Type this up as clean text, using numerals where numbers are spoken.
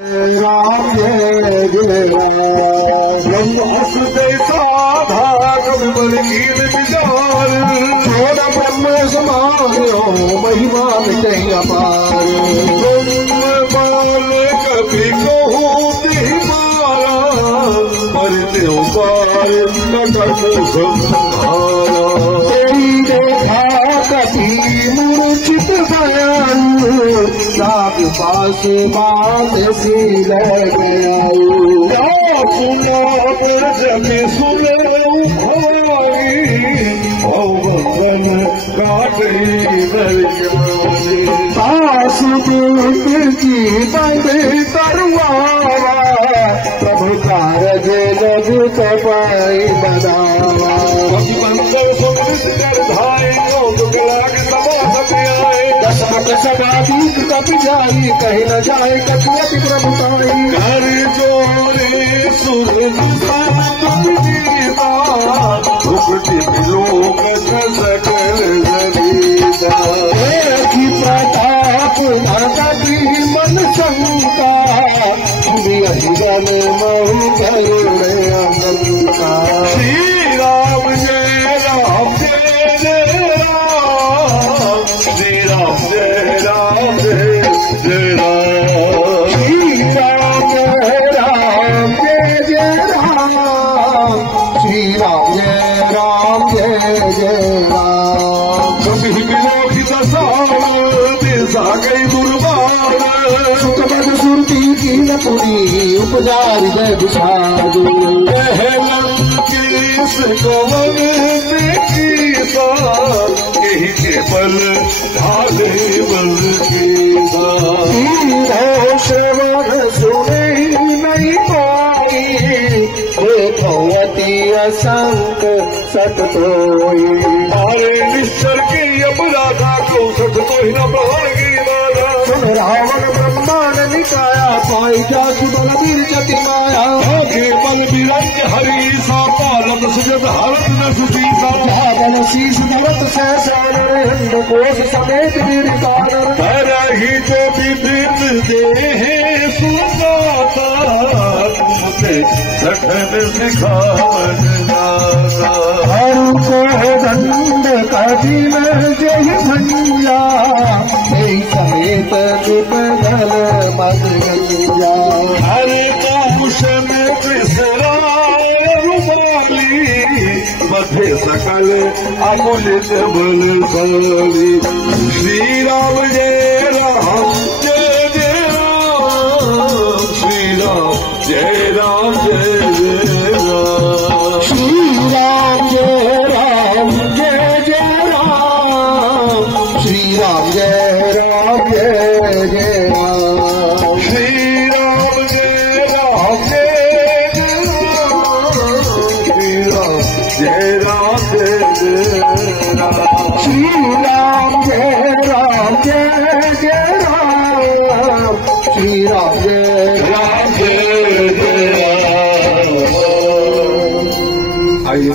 राम जय जय राम हंसते साधा कवि बलकीर विचार छोड़ ब्रह्म समारो महिमा मिटे अपार माल कभी कहूँ मारा पर त्यों पार न संहारा देखा कभी मूर्छित बयान साग पास बात सी लग सुनो जमी सुनो पास दूत की बंद करवावा प्रभु कारज लग कपाई बनावा दशमक सदादीप कप जाई कहीं न जाए कपति प्रभुताई घर जोरे सूरज लोक सकल जरीदा की प्रताप भगति मन शंका जन मऊ करुण अनंता श्री राम जय राम जय जय राम श्री राम जय राम जय जय राम श्री राम जय राम जय जय राम श्री राम जय राम जय जय राम कभी विलोकित दिशा गई दुर्बार सुखमद सुरती की नपुरी उपजार जय विषादु यही के बल ढाले बल के सुने नहीं पाई भगवती असंक सत कोई मारे निश्चर के अपराधा को सत तो ही न बाहर की सुन रावण ब्रह्मांड निकाया पाई जासु बल वीर जति माया आगे बल विरंज हरि सा पालक सुजत हरत न सुजीसा बल शीश नवत सहसानर कोश समेत वीर कानर हरहि जो विभिन्न देहे सुनाता तुमसे सठन सिखावन जाता हर को दंड कभी में जय भैया समेत विपदल मद गंजा हरे कामुषन विसराय रूपाली मध्य सकल अमूल्य बल बली श्री राम जय राम जय जय राम श्री राम जय राम जय जय राम श्री राम जय राम जय जय राम श्री राम जय राम जय जय राम श्री राम जय राम जय जय राम श्री राम जय राम जय जय राम श्री राम जय राम जय जय राम श्री राम जय राम जय जय राम। आइए